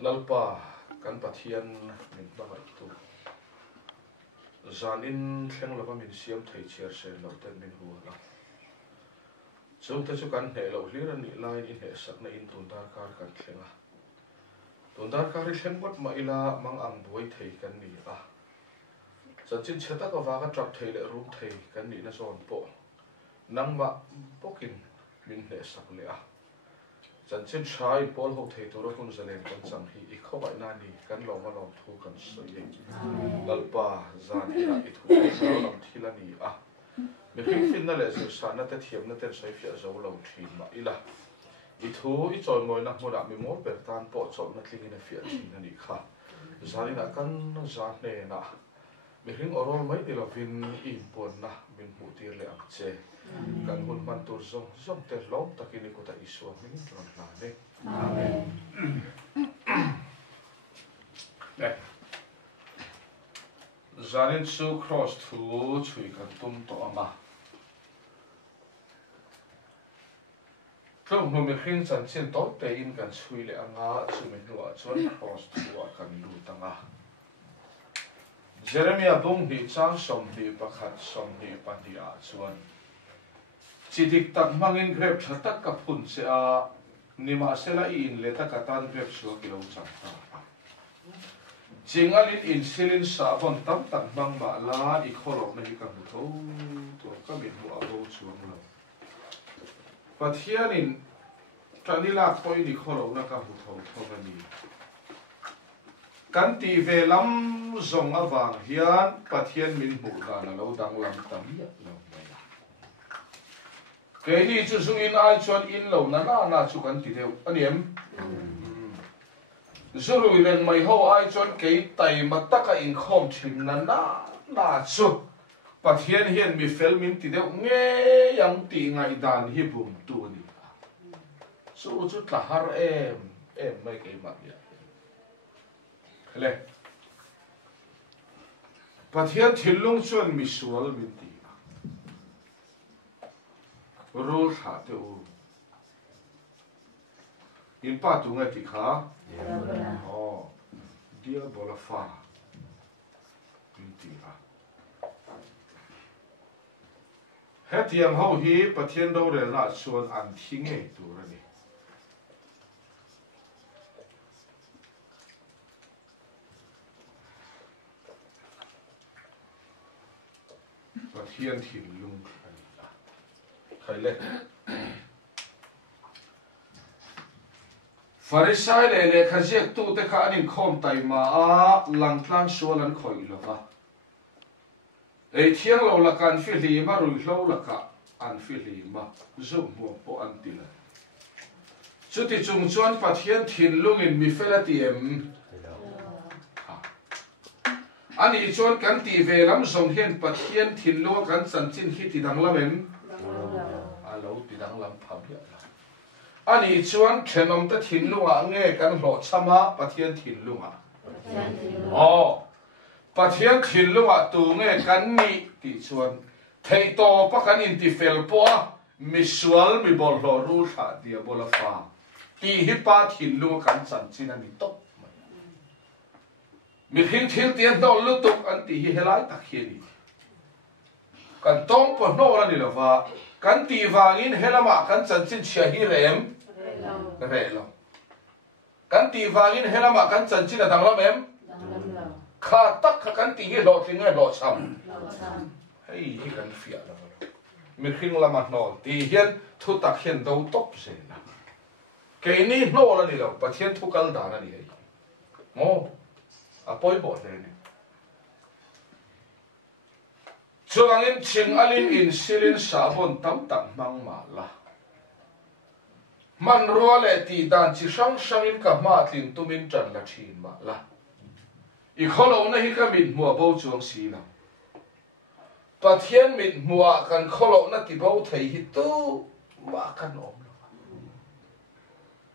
lalpa kan pathian min bangai tu zan in thleng lova min siam thei chiar sen lo ten min hu la chung te chu kan he lo hlir ani lai in he sak na in tundar kar kan thlenga tundar kar ri thleng bot ma ila mang ang buai thei kan ni a chin cheta ka wa ka trap thei le rum thei kan ni na zon po nang ma pokin min he sak le a chin trai pol ho thei to ro hun zalen kan chang hi I kho bai na ni kan lo ma lo thu kan soi ye lalpa zan ila I thu lam thila ni a mi fin na le zo sa na te thiam na ten sai fia zo lo thin ma ila I thu I chon moi na mo da mi mo per tan po chon na tling ina fia thin ani kha zan ina kan zan ne na mi hing orol mai ti lo vin I pon na min mu tir le ang che kan hun man tur zong te lo takini ko ta isu min ron na ne amen zanin chu cross thu chui kan tum to ama tlom nu mi hing chan chen to te in kan chui le anga chu mi nu a chon cross thu a kan lu tanga Jeremiah bung hi chang som hi pakhat som hi pandia chuan chidik tak mangin grep thatak ka phun se a nima sela in le ta katan grep so kilo chang ta chingalin in silin sa von tam tak mang ma la I kholok na hi ka hu tho to ka min hu a bo chuang lo pathianin tanila khoi ni kholok na ka hu tho tho ga ni kan ti ve lam zong awang hian pathian min mu na lo dang lam tam ya lo ke ni chu sung in ai chuan in lo na chu kan ti deu aniam zulu len mai ho ai chuan ke tai mataka in khom thim na chu pathian hian mi fel min ti deu nge yang ti ngai dan hi bum tu ni chu chu tla har em mai ke ma ya le pathian thilung chuan mi sual min ti rul kha te u in pa tu ngai ti kha oh dia bola fa min ti a hetiang ho hi pathian do re la chuan an thinge tu ra ni pathian thilung khai le Pharisai le khajek tu te kha anin khom tai ma a langtlang sualan khoi lova ei thiang lo la kan fi li ma rui hlo la ka an fi li ma zum mo po an tila chuti chung chuan pathian thinlung in mi felati em ani chuan kan ti ve lam zong hian pathian thinlung kan chan chin hi ti dang lamem alo ti dang lam pham ya ani chuan thenom ta thinlunga nge kan hlo chama pathian thinlunga pathian thinlunga tu nge kan ni ti chuan thei to pa kan in ti fel po mi sual mi bol hlo ru tha dia bola fa ti hi pa thinlunga kan chan chin ani tok mi hin thil tian do lu tuk an ti hi helai tak hi ni kan tong po no la ni lova kan ti wangin helama kan chan chin chia hi rem re lo kan ti wangin helama kan chan chin adang lam em kha tak kha kan ti hi lo thing lo cham hei hi kan fia la mi khing lama no ti hian thu tak hian do top se na ke ni no la ni lo pathian thu kal da na ni hei mo apoi bo le ni chuangin ching alin in silin sabon tam tam mang ma la man ro le ti dan chi sang sangin ka ma tlin tumin tran la thin ma la I kholo na hi ka min mua bo chuang si la pathian min mua kan kholo na ti bo thei hi tu ma kan om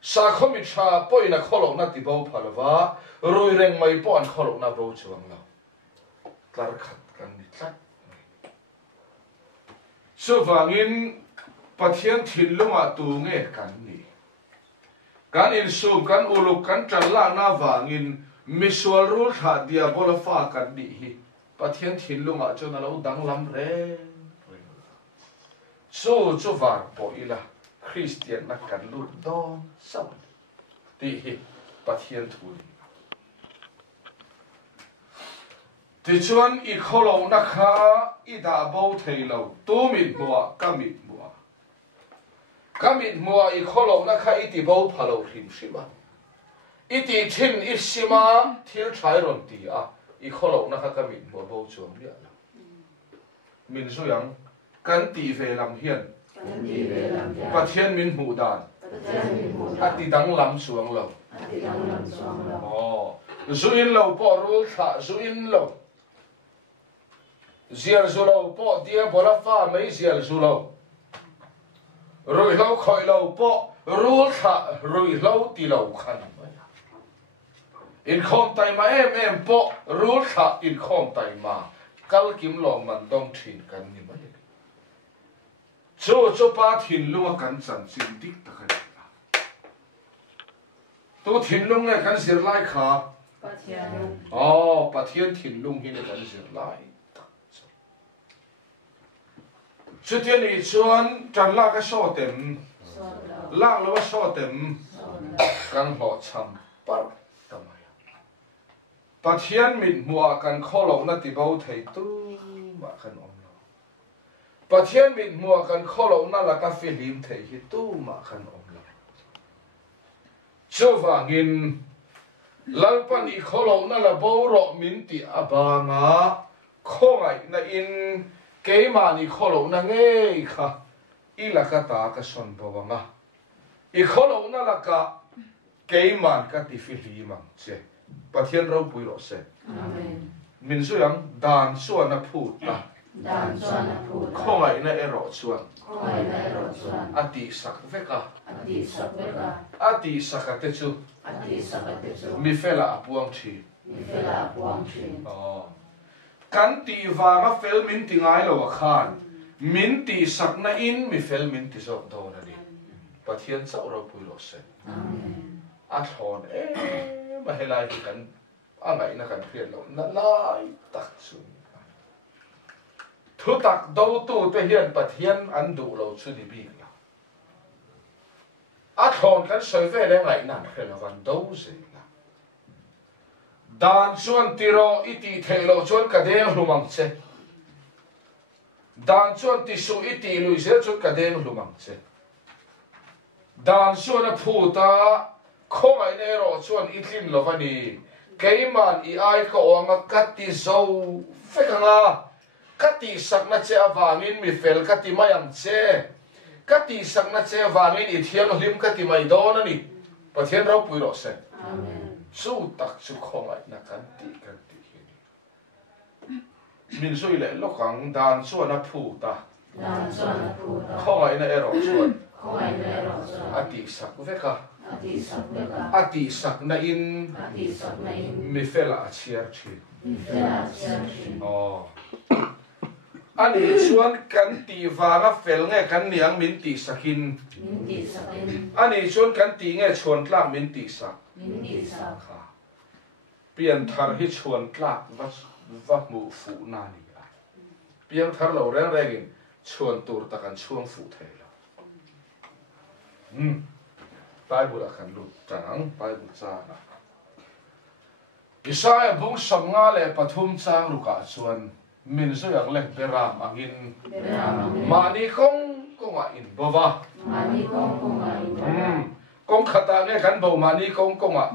sa khomi cha poi na kholo na ti bo phalwa roi reng mai po an kholo na bo chuang la tlar khat kan ni tlat so wangin pathian thinlunga tu nge kan ni kan in sum kan uluk kan tralla na wangin misual rul tha dia bola fa kan di hi pathian thin lunga chona lo dang lam re chu var po ila Christian na kan lu don sam ti hi pathian thu ti chuan I kholo na kha I da bo thei lo tu mit mua kamit mua I kholo na kha I ti bo phalo hrim shima I ti thin I shima thil thai ron ti a I kholo na kha kamit mua bo chuang bia la min su yang kan ti ve lam hian pathian min mu dan ati dang lam chuang lo zu in lo po rul tha zu in lo zial zu lo po dia bola fa mai zial zu lo rồi lâu khỏi lâu po rul tha rồi lâu ti lâu khan in khom tai ma em po rul tha in khom tai ma kal kim lo man dong thin kan ni ma chu pa thin lu kan chan chin dik ta kha tu thin lung ne kan sir lai kha pathian thin lung hi ne kan sir lai chu tiên ni chuan tran la ka so tem la lo so tem kan ho cham par tamaya pathian min mua kan kholo na ti bo thei tu ma kan om lo pathian min mua kan kholo na la ka filim thei hi tu ma kan om lo chu wangin lalpan I kholo na la bo ro min ti abanga khongai na in cái mà ni kholo na nghe kha I là cái ta cái son bo nga I kholo na là cái mà cái ti phi hi mang che pathian ro pui ro se amen min su yang dan suan na phu ta dan suan na phu khoi na ero chuan ati sak veka ati sakate chu mi fela apuang thi kan ti wanga fel min ti ngai lo khan min ti sakna in mi fel min ti so do na ni pathian sa ro pui lo se amen a thon ma helai kan a ngai na kan phian lo na lai tak chu thu tak do tu te hian pathian an du lo chu ni bi la a thon kan soi ve le ngai na khela van do se dan chuan tiro iti thelo chuan ka deng hlumang che dan chuan ti su iti lui se chuan ka deng hlumang che dan chuan a phuta khongai ne ro chuan I thlin lovani keiman I ai ko anga kati zo fekanga kati sakna che awangin mi fel kati mayang che kati sakna che awangin I thiang hlim kati mai don ani pathian ro pui ro se amen su tak su khongai na kan ti hi min sui le lokang dan chuan a phu ta khongai na ero chuan ati sak veka ati sak na in mi fela a chiar thi ani chuan kan ti wanga fel nge kan niang min ti sakin ani chuan kan ti nge chuan tlang min ti sak pian thar hi chuan tlak va mu fu na ni a pian thar lo reng regin chuan tur takan chuang fu thei lo Bible kan lu tanang Bible cha na Isaiah bung som nga le pathum chang ruka chuan min so yang lek beram angin mani kong a in bova mani kong a in kong khata nge kan bo mani kong a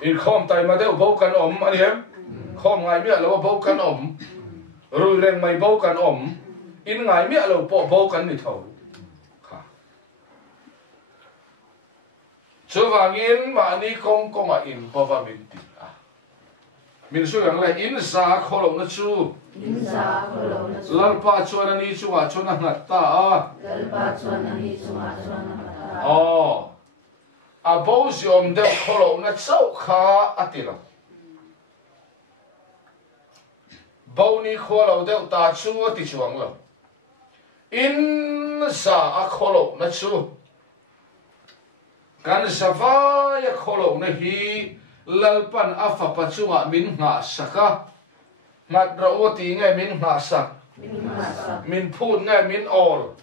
in khom tai ma deu bo kan om ani em khom ngai mi lo bo kan om rui reng mai bo kan om in ngai mi lo bo kan ni tho kha chu wangin mani kong a in bova min ti a min su yang la in sa kholo na chu lalpa chuan ani chunga chuan a ngat ta a lalpa chuan ani chunga chuan a ngat ta a bo siom de kholo na chau kha atilo bo ni kholo de ta chu ti chuang lo in sa a kholo na chu kan zavaya kholo na hi lalpan afa pachunga min nga saka ngat rawati ngai min nga sak min phun ngai min ol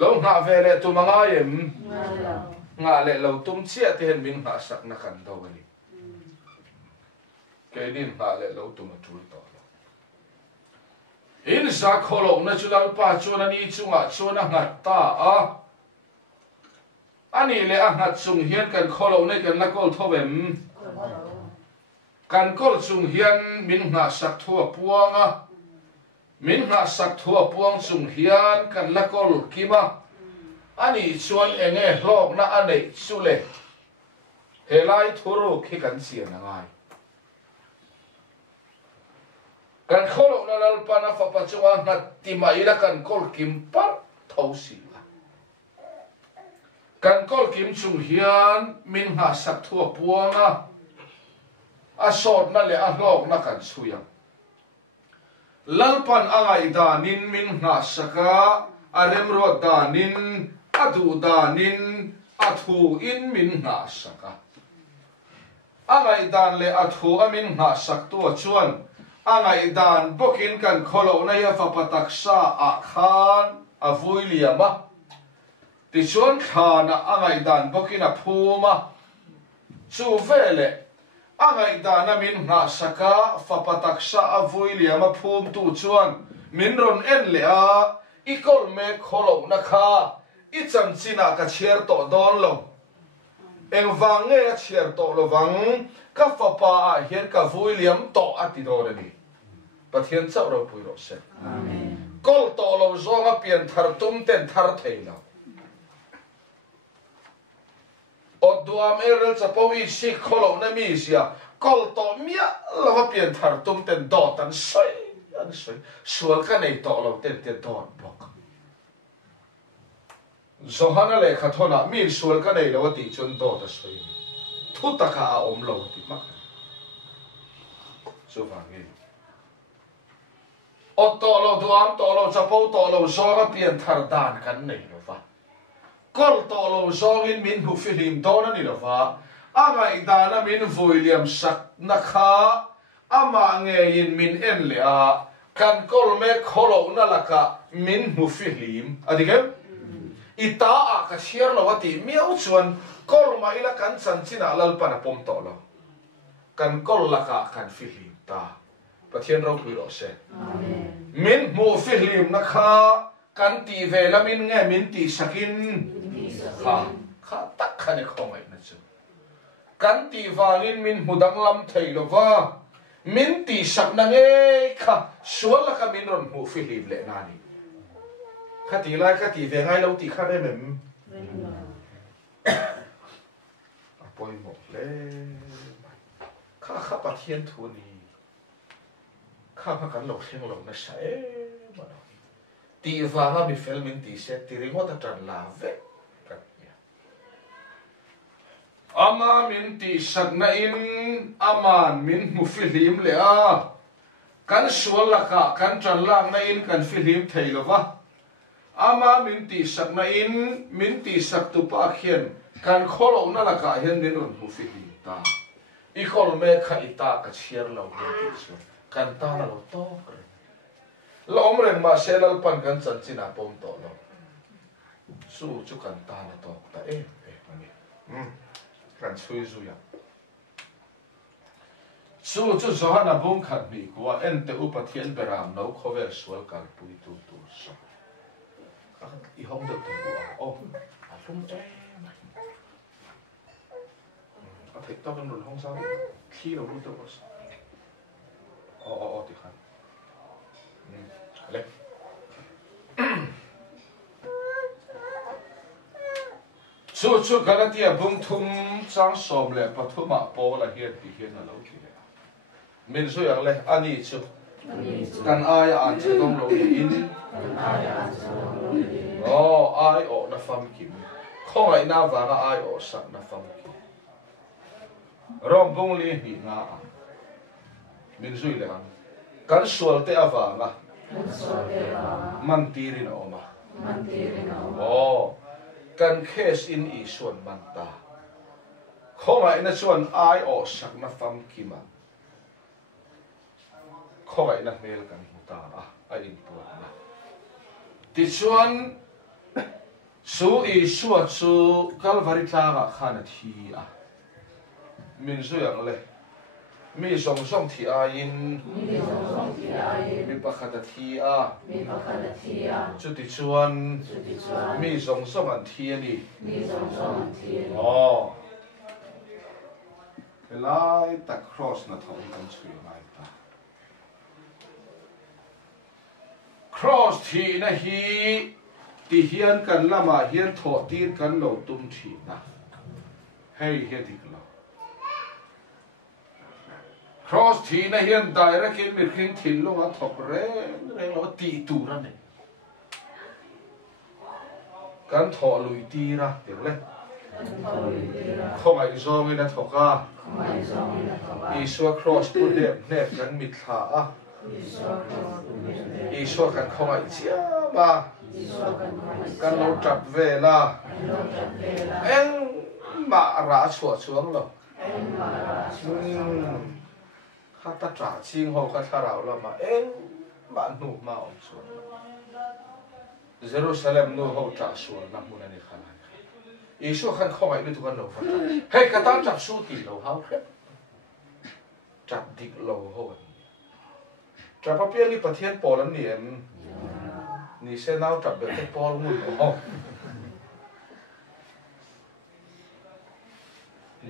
lo nga vele tu manga yem nga le lo tum chia te hen min nga sak na kan do ni ke nin nga le lo tum tu to in za kholo na chulal pa chuna ni chunga chuna ngat ta a ani le a ngat chung hian kan kholo nei kan la kol thowem kan kol chung hian min nga sak thua puanga min nga sak thua puang chung hian kan la kol kima ani chuan enge hlok na anei chule helai thuru khi kan sian angai kan kholo na lalpana fa pachunga na timaila kan kol kim par thosi kan kol kim chung hian min nga sak thua puanga a sot na le a hlok na kan chuya lalpan angai danin min nga saka arem ro danin adu danin athu in min nga saka angai dan le athu amin nga sak tu chuan angai dan bokin kan kholo na ya fa pataksa a khan a vui liama ti chuan khana angai dan bokin a phuma chu vele angai dan min nga saka fa pataksa a vui liama phum tu chuan min ron en le a ikol me kholo na kha i cham china ka chiar to don lo eng wang nge a chiar to lo wang ka fa pa a hian ka vui liam to ati do ni pathian chau ro pui ro se amen kol to lo zonga pian thar tum ten thar thei lo oduam erel chapowi si kholo na mi sia kol to mia lo pian thar tum ten do tan soi an soi sual ka nei to lo ten ten don bok zohana le khathona mi sual ka nei lo ti chun do ta soi thu ta ka a om lo ti mak so va nge o to lo duam to lo chapo to lo zonga pian thar dan kan nei lo va kol to lo zongin min hu filim don ani lo va angai dana min voiliam sak na kha ama nge in min en le a kan kol me kholo na laka min hu filim adigem ita a ka share lo ati miau chuan kol ma ila kan chan china lal pana pom to lo kan kol laka kan filim ta pathian ro pui ro se amen min mu filim na kha kan ti ve la min nge min ti sakin kha tak khane khomai na chu kan ti wangin min hudang lam thei lo wa min ti sak na nge kha sual la ka min ron mu filim le na ni kha ti lai kha ti ve ngai lo ti kha re mem apoi mo le kha pathian thu ni kha kan lo thleng lo na sa ma ti wanga mi filmin ti se ti ringo ta tran la ve ama min ti sakna in aman min mu filim le a kan sual la ka kan tran lang na in kan filim thei lo wa ama min ti sakna in min ti sak tu pa khian kan kholo na la ka hian din ron mu filim ta I khol me kha ita ka chiar lo ti chu kan ta na lo to lo omren ma selal pan kan chan china pom to lo su chu kan ta na to ta mani kan chui zu ya su chu zohana bung khat mi kwa en te upathian beram no khover sual kal pui tu so I hom de tu a lum a thek to kan hong sa khi lo lu to ti khan le chu galatia bung thum chang som le pathuma po la hian ti hian na lo ti le min so yang le ani chu kan ai an che dong lo in ai o na fam kim khong ai na wa ga ai o sak na fam kim rom bung li hi nga min zui le ang kan sual te awanga man tirin oma กันเคสอินอีส่วนมันตาข้องไอ้นั่นส่วนไอออกสักนับฟังกิมันข้องไอ้นั่นเมลกันหูตาไอ้อินปวดนะติดส่วนสู้อีส่วนสู้กัลวาริตากะขนาดที่มินสู้อย่างเลยมีส่งที่อายินมีประคตที่จุดที่ชวนมีส่งอันที่นี่อ๋อเวลาตัด cross นะท้องกันช่วยไล่ตา cross ที่นะฮีที่เฮียนกันละมาเฮียนถอดตีนกันเราตุ้มทีนะให้เฮียดิกเราcross ทีนะเฮียนได้รักกินมีครึ่งถิ่นลงมาถกเร่งเราตีตูนั่นเองกันถอดลุยตีนะเดี๋ยวเลยเขาไม่ซองนะถกอีสัว cross พูดเน็บกันมิดขาอีสัวกันเขาไม่เชื่อมากันเราจับเวลาเอ็งมาราชัวช่วงหรอข้าตาจ่าชิงหัวข้าทาเราละมาเอ็งมาหนูมาอมส่วนเยรูซาเล็มหนูหัวจ่าส่วนนับมุนันนี่ขนาดอีชัวขันเข้ามาอีกทุกคนเราฟังเฮ้ยกระตั้งจับสู้ตีเราเขาครับจับดิกเราเขาจับพระเปียนี่ประเทศโปแลนด์เนี่ยนี่เส้นเอาจับแบบปอลมุ่งอ๋อ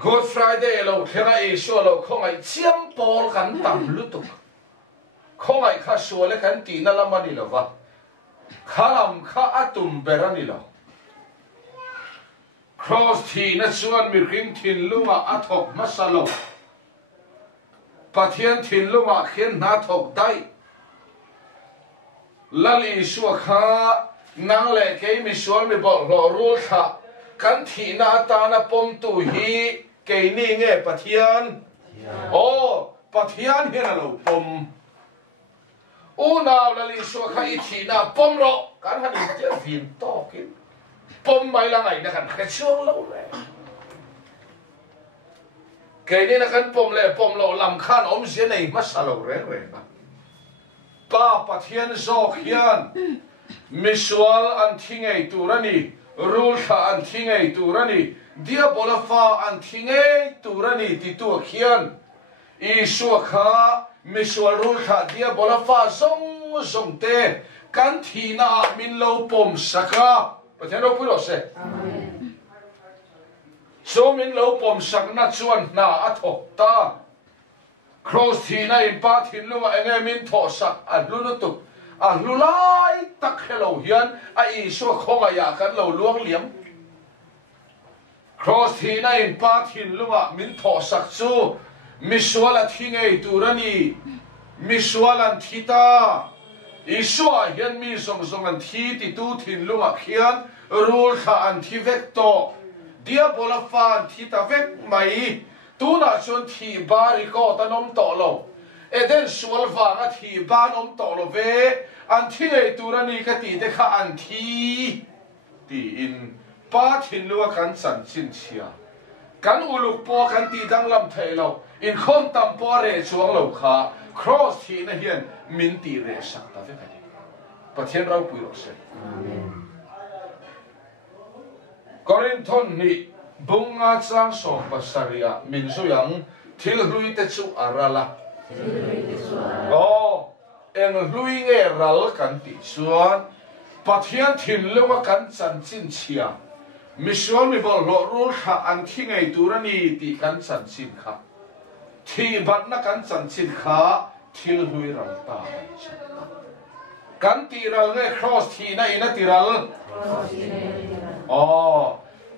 Good Friday เราเท่าไหร่ชัวเราคงไอ้เชี่ยมปอลกันต่ำลุตุกคงไอ้ข้าชัวเลยกันตีนั่นละมันนี่หรอวะข้าลำข้าอัตุมเบรันนี่หรอ Cross ทีนั่นส่วนมีริมทินลุงอัฐกมัสโลปะเทียนทินลุงเขียนนาถกได้ลลีชัวข้านางเล็กมีส่วนมีบอกรอรู้ค่ะกันที่นาตานาปมตุฮีเกนี่เงปะเทียนโอ้ปะเทียนเห็นเราปมอูนาวลลีชัวข้าอีที่นาปมรอกันหันอีเจ้าฟินโตกินปมไม่ละไงนะกันแค่ช่วงเราเลยเกนี่นะกันปมเลยปมเราลำคานอมเสียในมัสลาเร่งๆนะป้าปะเทียนโซเขียนมิสวลอันทิ้งไอตูรันีรูลข้าอันทิ้งไอตูรันีเดียบอลฟ้าอันทิ้งไอตูรันีที่ตัวเขียนอีชัวข้ามิสวลรูลข้าเดียบอลฟ้าส่งเตกันทีน่ามินโลปมสักาปะเทียนเราพูดหรอเสโซมินโลปมสักนัดส่วนน่าอัฐกตาcross ทีน่าอินปาทินลุงเองมินทอสักอันลุตุกลุไลตักเฮโลเฮียนไอชัวคงอยากกันเราล้วงเหลี่ยม cross ทีน่าอินปาทินลุงมินทอสักซูมิสวลทิ้งไอตูรันีมิสวลันทิตาอีชัวเฮียนมีส่งอันที่ติตูทินลุงเขียนรูลข้าอันที่เวกโตเดียบอลฟ้าอันที่ตาเวกไม่ตูน่าชวนที่บาริโกตานอมโตโลเอเดนสวลฟางที่บานอมโตโลเวอันที่ไอตูรันีกติเดข้าอันที่ตีอินป้าทินลัวกันสันชินเชียกันอุลุกปอกันตีดังลำเทโลอินคนตำปอเรชวงโลข้า cross ที่นั่นเฮียนมินตีเรสักตาเวกันประเทศเราปุยโรเซกอรินทอนนี่บุงอาจารย์ส่งภาษาเรียมินสุยังทิลลุยเตจุอาราลาโอ้เอ็งลุยเงรัลกันติส่วนปัทยันทิลลุงกันสันจินเชียมิชวนมีบอกรู้ข้าอันที่ไงตูรันีติกันสันจินข้าที่บัดนักกันสันจินข้าทิลลุยรัลตากันตีรัลเง cross ที่ไหนนะตีรัลอ๋อ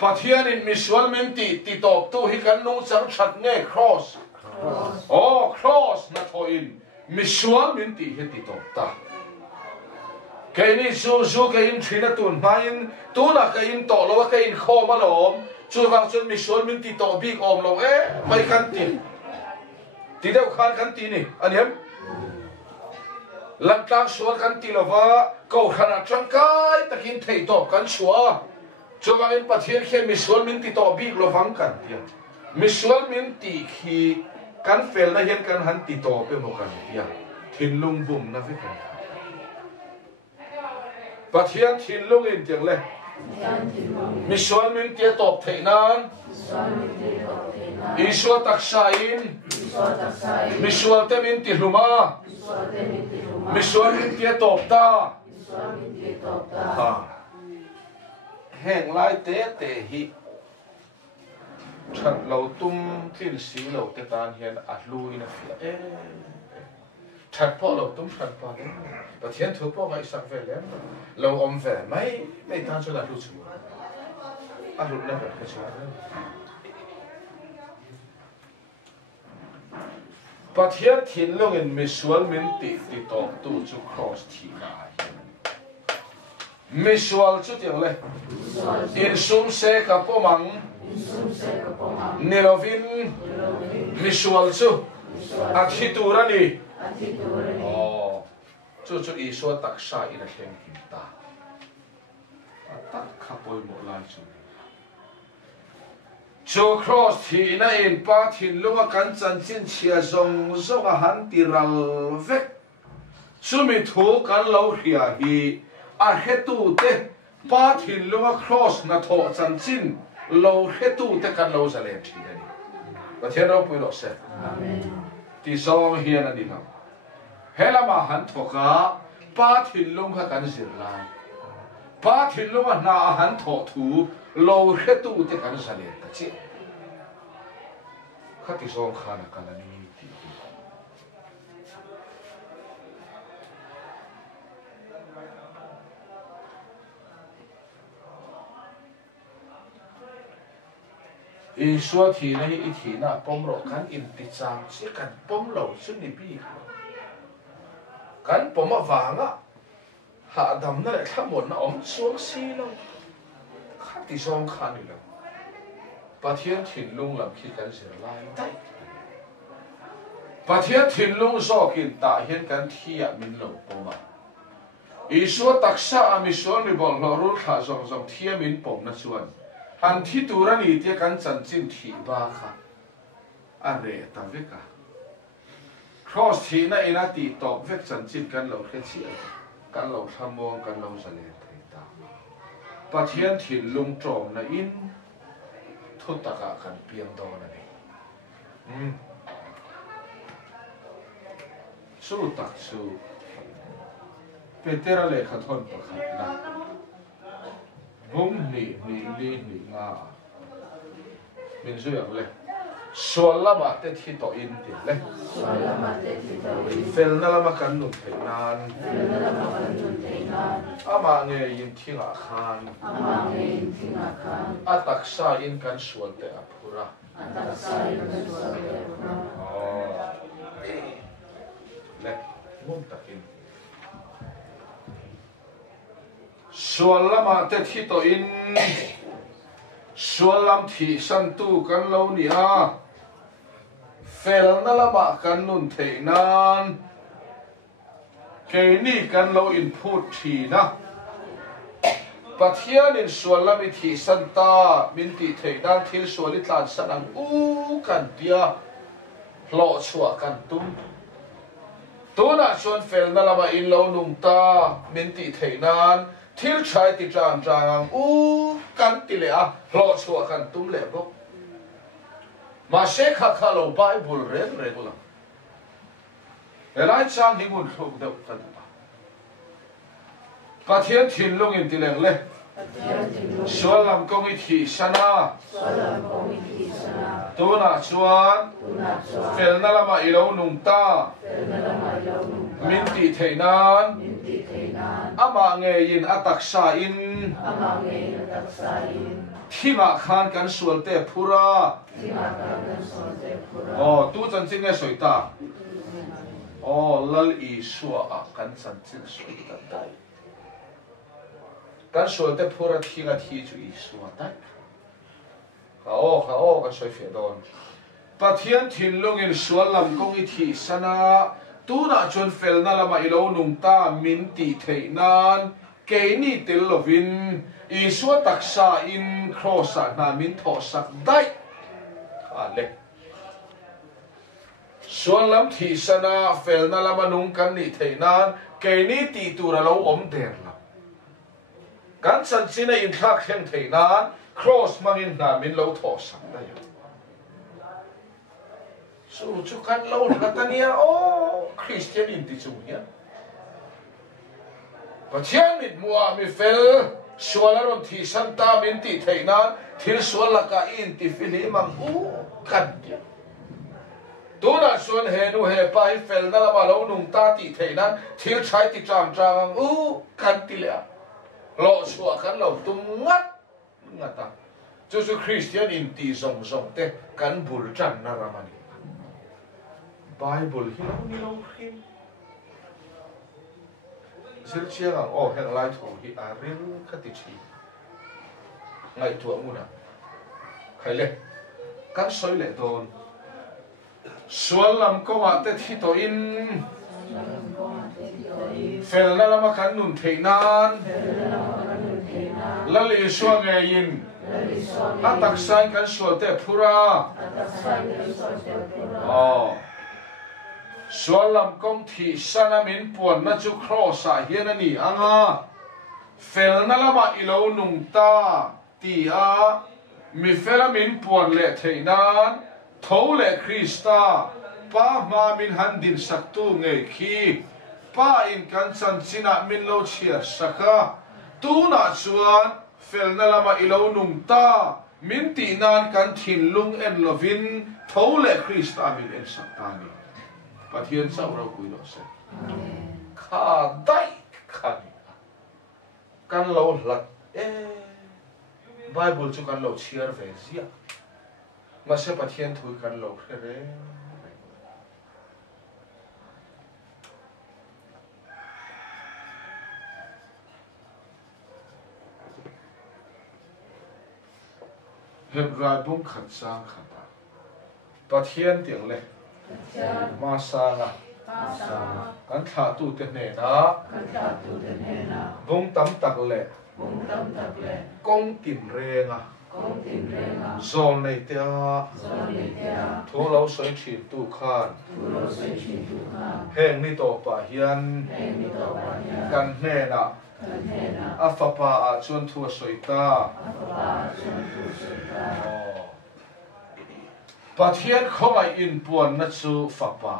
ปัทยันอินมิสวลมินติติตบตู้ให้กันนุ่งสังชัดเน่ cross โอ้ cross นะทอินมิสวลมินติให้ติตบตาแกนี่ซูแกอินทรีนัตุนมาอินตัวน่ะแกอินโตแล้วว่าแกอินโคมาหลอมจู่ว่าจนมิสวลมินติโตบีกอมลงไม่กันตีตีเดียวกันตีนี่อันนี้หลังจากสวลกันตีแล้วว่าก็ขนาดจังกายตะกินเทตบกันชัว cho vang in pathian khen misual min ti to big lo vang kan tia misual min ti khi kan fel na hian kan han ti to pe mo kan tia thin lung bum na ve kan pathian thin lung in tiang le misual min tia top thei nan Iswa taksain misual te min ti hluma misual min tia top ta ha heng lai te hi chat lo tum tin si lo te tan hian a lui na fia chat po lo tum chat pa de pathian thu po ngai sak ve le lo om ve mai tan cho la lu chu a lu na ka chu pathian thin long in misual min ti to tu chu cross thi lai misual chu tiang le in sum se ka pomang nilovin misual chu athitura ni chu iso taksa in a hem kim ta tak khapoi mo lai chu cross thi na in pa thin lunga kan chan chin chia zong a han ti ral vek chumi thu kan lo hria hi a hetu te pa thin lunga cross na tho chan chin lo hetu te kan lo zale thi ani pathian ro pui lo se amen ti song hian ani na helama han thoka pa thin lunga kan zir lai pa thin lunga na han tho thu lo hetu te kan zale ta chi khati song khana kana ni ti Iswa thi na hi thi na pom ro kan in ti chang chi kan pom lo chu ni bi kan pom awanga ha dam na le thamon na om chuang si lo khati song khani lo pathian thin lung lam khi kan sir lai tai pathian thin lung zo kin ta hian kan thia min lo poma Iswa taksa amisual ni bol lo ru kha zong thia min pom na chuan an thi tura ni te kan chan chin thi ba kha a re ta veka cross thi na ina ti top vek chan chin kan lo khe chi kan lo thamong kan lo zale thei ta pathian thin lung trom na in thu taka kan piang do na ni su tak su petera le khathon pakhat na bung ni nga min su yang le solama te thi to in ti le fel na lama kan nu thei nan ama nge yin thinga khan ataksa in kan sual te apura le mum takin sualama te thi to in sualam thi san tu kan lo ni a fel na lama kan nun thei nan ke ni kan lo in phut thi na pathian in sualam i thi san ta min ti thei dan thil suali tlan sanang u kan tia lo chua kan tum tuna chuan fel na lama in lo nung ta min ti thei nan thil chai ti trang u kan ti le a lo chua kan tum le bo ma she kha lo bible re la elai chang hi mun thuk de kan pathian thin lung in ti leng le sualam kong i thi sana tuna chuan fel na lama i lo nung ta min ti thei nan ama nge yin ataksa in thinga khan kan sual te phura tu chan chin nge soita lal i suwa a kan chan chin soita dai kan sual te phura thinga thi chu i suwa dai kha o kan soi fe don pathian thin lung in sual lam kong i thi sana tu na chuan fel na lama i lo nung ta min ti thei nan cái ni tel lovin Isua taksa in crossa na min tho sak dai ale suan lam thi sana fel na lama nung kan ni theinan cái ni ti tu ra lo om der la kan san china in thak thleng theinan cross mangin na min lo tho sak dai su chu kan lo la tania o Christian in ti chu ya pathian mit mua mi fel sualaron thi santa min ti theinan thil suala ka in ti fili mang u kan dia tuna suan he nu he pai fel na ma lo nung ta ti theinan thil chai ti chang chang u kan ti le lo suwa kan lo tum ngat ngata chu chu Christian in ti song song te kan bul chan na ramani Bible hi ni lo him Sir chiang ang heng lai thu hi aril khati chi ngai tu muna khai le kan soi le don sual lam ko wa te thi to in fel na lama kan nun theinan lali suang nge in atak sai kan sual te phura sual lam kong thi sana min puan na chu cross a hian ani anga fel na lama ilo nung ta ti a mi fela min puan le theinan tho le Krista pa ma min handin saktu nge khi pa in kan chan china min lo chia saka tu na chuan fel na lama ilo nung ta min ti nan kan thin lung en lovin tho le Krista min en sakani Pathian sao rau kui lo se kha dai khani kan lo lat Bible chu kan lo chiar ve zia ma se pathian thui kan lo re Hebrai bung khat sang khata pathian tiang le ma sanga kan tha tu te ne na bung tam tak le kong tin renga zon nei te a thu lo soi thin tu khan heng ni to pa hian kan hne na a fa pa a chuan thu soi ta Pathian khongai in puan na chu fa pa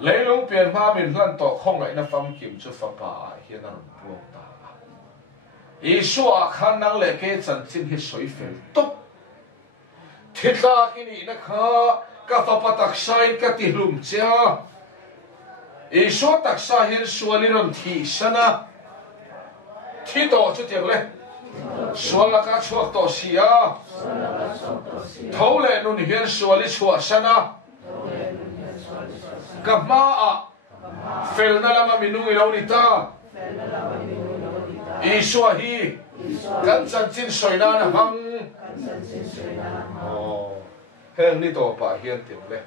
leilung pian ma min hlan to khongai na fam kim chu fa pa hian an puang ta Isua khan nang le ke chan chin hi soi fel top thitla kini na kha ka fa pa tak sai ka ti hlum cha Isua tak sa hian suali ron thi sana thi to chu tiang le suala ka chuak to sia thâu le nun hian suali chua sana ka ma a fel na lama minung ilo ni ta Isua hi kan chan chin soina na hang heng ni to pa hian tim le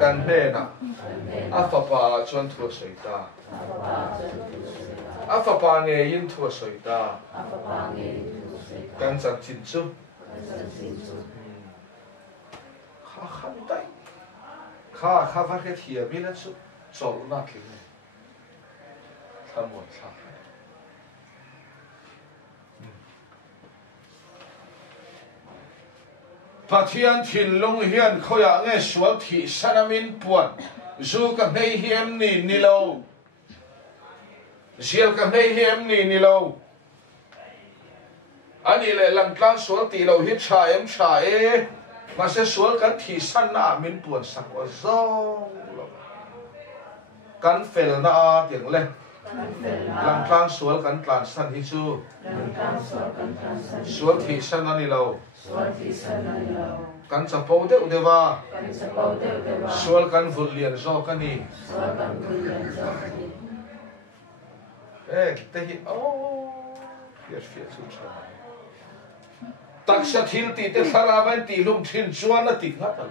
kan he na a fa pa chuan thu soita a fa pa nge yin thu soita kan chan chin chu kha khan dai kha va ke thia mi na chu chol na tling tham mo cha Pathian thin lung hian khoya nge sual thi sanamin puan zu ka nei hiam ni lo zial ka nei hiam ni lo ani le lang tlang sual ti lo hi cha em cha e ma se sual kan thi san na min puan sak o zo kan fel na tiang le lang tlang sual kan tlan san hi chu sual thi san ani lo kan chapo de udewa sual kan vulian zo kani te hi fias chu cha taksha thil ti te tharavan ti lum thin chuan na ti ngata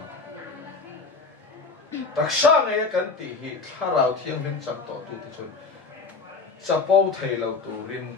taksha nge kan ti hi tharau thiang min cham to tu ti chun chapo thei lo turin